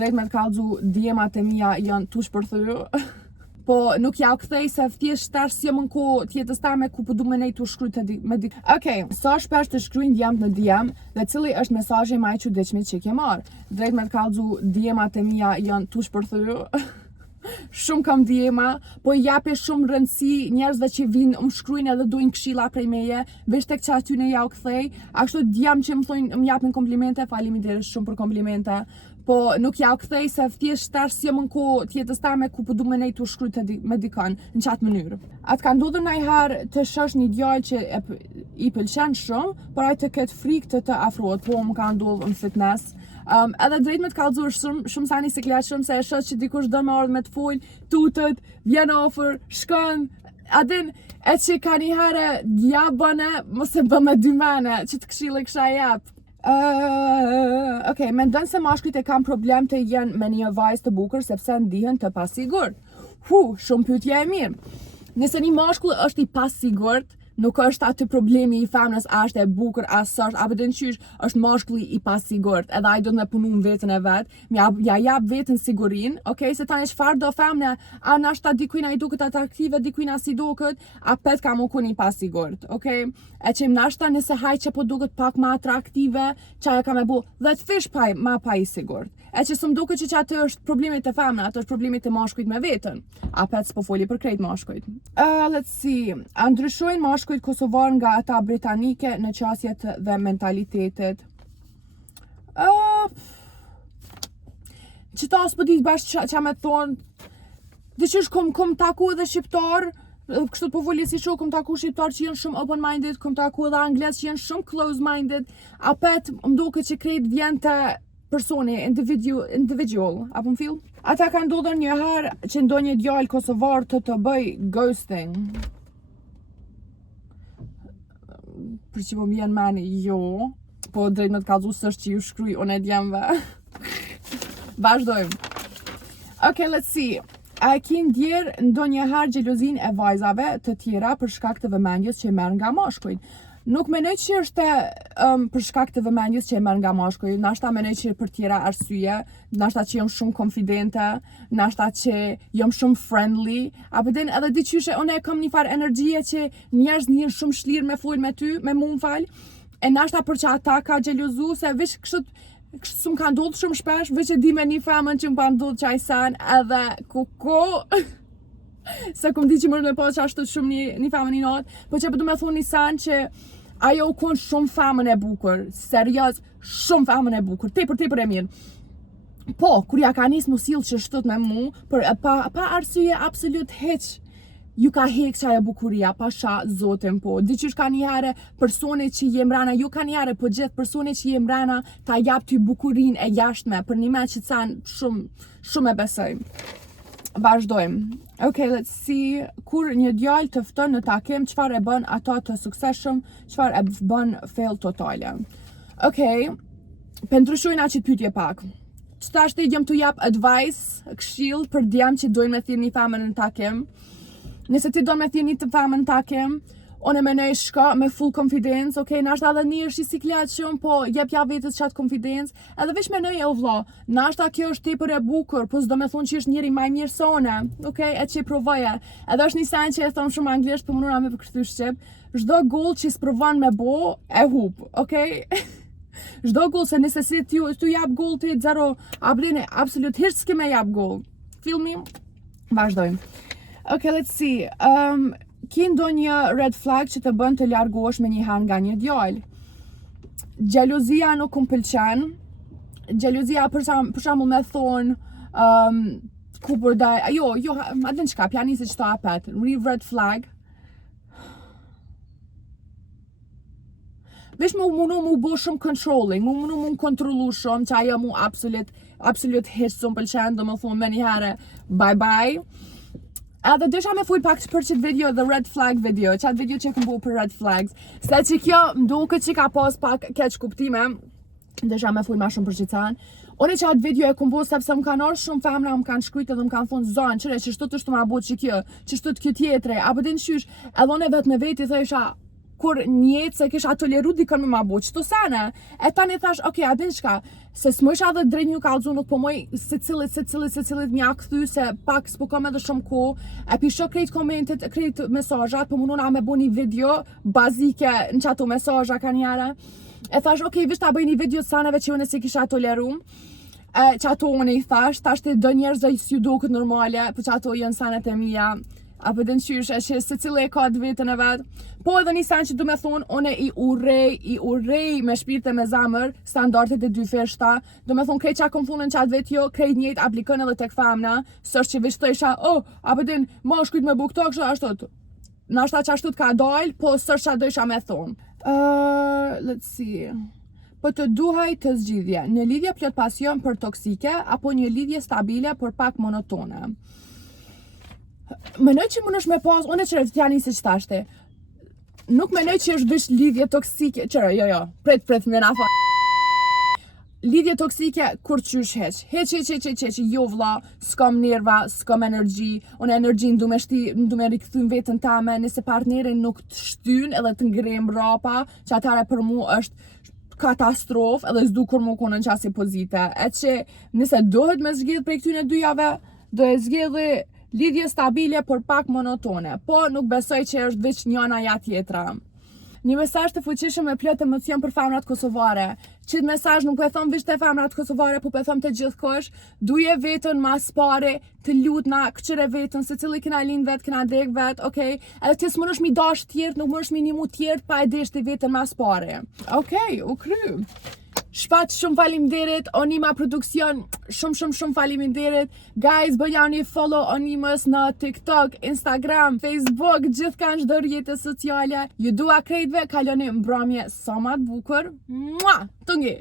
drejt me të kallëzu djemat e mia janë tush përthy. Po nuk ja u kthej se thjesht tash si më në kohë tjetës tame ku po du me nejt u shkryt me dik. Okej, sa shpesh të shkryjnë djemt në DM dhe cili është mesazhi më i çuditshëm që ke marrë. Drejt me të kallëzu djemat e mia janë tush përthy. Shumë kam djema, po i jape shumë rëndësi njerëzve që vinë më shkruajnë edhe dojnë këshilla prej meje, veç tek që aty në ja u kthej. Ashtu djem që më thonë më japin komplimente, faleminderit shumë për komplimente. Po nuk ja u kthej se thjesht tash si më në kohë tjetës tame ku po du me nejt u shkryt me dikën në qatë mënyrë. Atë ka ndodhur ndonjëherë të shosh një djalë që i pëlqen shumë, por ai të ketë frikë të afrohet, po më ka ndodhur në fitness. Edhe drejt me të kallëzuar shumë sa një sikletshëm se e shoh që dikush do me ardhë me të folë, tutet, vjen ofër, shkon, adin e që ka një herë ja bëne, mos e bë me 2 mene, që të këshillë kisha jap. Okej, mendon se mashkujt e kanë problem të jenë me një vajzë të bukur sepse ndihen të pasigurt. Shumë pyetje e mirë. Nëse një mashkull është i pasigurt, nuk është aty problemi i femnës a është e bukur, a s'është, apo të qysh është mashkulli i pasigurt, edhe ai do të me punu në vetën e vet, ja jap vetën sigurinë, okay, se tani çfarë do femne, a nashta dikujna i duket atraktive, dikujna si duket, a pet ka më kuni pasigurt, okay? E që nashta nëse haj që po duket pak më atraktive, çaja ka me bu 10 fish pa i sigurt. E që s'm duket që atë është problemet e femna, atë është problemet e mashkujt me veten. A pet s'po foli për krejt mashkujt. Let's see. A ndryshojnë mashkujt kosovar nga ata britanike në qasjet dhe mentalitetet? Që ta s'po ditë bashkë që me thonë, dhe që është kom taku edhe shqiptar, kështu po foli si shoh, kom taku shqiptar që janë shumë open-minded, kom taku edhe angles që janë shumë close-minded, a pet më duket që krejt vjen të personi, individual, apo më fill? Ata ka ndodhur një herë që ndonjë djalë kosovar të bëj ghosting. Për që më vjen mani, jo, po drejt me të kallëzu s'është që ju shkruj unë e djemve. Vazhdojmë. Okay, let's see. A e ki ndjerë ndonjëherë xhelozin e vajzave të tjera për shkak të vëmendjes që e merr nga mashkujt? Nuk menoj që është për shkak të vëmendjes që e merr nga mashkuj, nashta menoj që për tjera arsye, nashta që jam shumë konfidente, nashta që jam shumë friendly, apo den edhe diqyshe unë e kam një farë energjie që njerëz njën shumë shlirë me folë me ty, me mu më falë, e nashta për që ata ka xhelozu, se vish kështu s'm ka ndodhur shumë shpesh, veç e di me një femën që më pa ndodhur qaj sen edhe kuko. Se kom di që mërë me po që ashtu shumë një femën i natë, po që përdu me thonë një sen që ajo u konë shumë femën e bukur, serios, shumë femën e bukur, tepër e mirë. Po, kur ja ka nisë mu silë që shtët me mu, pa arsye absolut heq, ju ka hek që ajo bukuria, pasha zotin po. Diqysh ka një herë personi që je mrena, ju ka një herë po gjithë personi që je mrena, ta jap ty bukurin e jashtme, për një me që të sen shumë e besojmë. Vazhdojmë. Okay, let's see. Kur një djalë të fton në takim, çfarë e bën ata të suksesshëm, çfarë e bën fail totale. Okay, pendryshojna që pyetje pak. Çfarë të jam të jap advice, këshill për djem që dojnë me thirrni femën në takim. Nëse ti do me thirrni të femën në takim, unë menoj shka me full confidence, okay, nashta edhe një është i siklet shumë, po jep ja vetës qatë confidence, edhe vesh menoj e u vlla, nashta kjo është tepër e bukur, po s'do me thonë që është njëri maj mirë se one, okay, e që i provoje. Edhe është një sen që e thonë shumë anglisht, po mënura me përkëthy shqip, çdo goal që s'provon me bo, e hup, okay? Çdo goal, se nëse si t'ju jap goal ti zero, a blini, absolut hiç s'ke me jap goal. Feel me? Vazhdojmë. Okay, let's see. Ki ndonjë red flag që të bën të largohesh me një herë nga një djalë? Xhelozia nuk më pëlqen. Xhelozia për shembull me thon ku për daj, jo, atë çka pjani se çto apet. Red flag. Vesh mu bo shumë controlling, mu kontrollu shumë, që ajo mu absolut hiç s'm pëlqen, do më thonë me një herë bye. Edhe desha me full pak për qëtë video, the red flag video, qatë video që këm bu për red flags, se që kjo mduke që ka pas pak keq kuptime, desha me full ma shumë për qëtë sanë. Unë qatë video e këm bu sepse më kanë orë shumë femra, më kanë shkujt edhe më kanë thonë zonë, që shtu të shtu ma bu që kjo tjetre, apo din qysh, edhe unë vetë me veti thësha, kur njetë se kisha toleru dikën me ma bo qëto sene. E tani thash, okay, a din shka, se s'moj isha dhe drejt një kalzu, nuk po moj se cilit mja këthy, se pak s'po kam edhe shumë ko, e pisho krejt komentet, krejt mesazhat, po munona me bo një video bazike në qato mesazha ka njere. E thash, okay, vish ta bëj një video të saneve që une si kisha toleru. Që ato unë i thash të do njerëz dhe s'ju do këtë normale, po që ato jënë sanet e mija, apo dhe në qysh, e që se cilë e ka të vetën e vetë. Po edhe një sen që du me thonë, une i urej me shpirt e me zamër, standartet e dy feshta, du me thonë krejt që a kom thonë në qatë vetë jo, krejt njët aplikën edhe tek famna, sërsh që vish të isha, apo dhe ma shkujt me buk të kështë ashtot, nashta që ashtot ka dojlë, po sërsh që a do isha me thonë. Let's see. Po të duhaj të zgjidhje, një lidhje plot pasion për toksike, apo një lidhje stabile për pak monotone. Menoj që mundesh me pas, unë e qërë të tja nisi që tashte. Nuk menoj që është vish lidhje toksike, qërë, jo, pret, me na fa. Lidhje toksike, kur qysh heq, jo vlla, s'kam nerva, s'kam energji, unë energjin du me rikëthym vetën tame, nëse partnerin nuk të shtyn edhe të ngrem rapa, që atare për mu është katastrof edhe s'du kur mu konë në qasi pozite. E që nëse dohet me zgjidh prej këtyne dujave, do e zgjidhi lidhje stabile për pak monotone, po nuk besoj që është veç njëna ja tjetra. Një mesazh të fuqishëm e plot emocion për femrat kosovare. Qit mesazh nuk po e thom veç te femrat kosovare, po e thom te gjithkush, duje vetën mas pare, të lutna, këqyre vetën, se cili kena lind vet, kena dek vet, okay? Edhe ti s'munësh mi dash tjertë, nuk munësh mi nimu tjertë pa e desh të vetën mas pare. Okay, u kry. Shpat shumë faleminderit, Onima Produksion, shumë faleminderit. Guys, bëja një follow Onimës në TikTok, Instagram, Facebook, gjithkan çdo rrjete sociale. Ju dua krejtve, kaloni mbrëmje sa më të bukur. Mua! Tungi!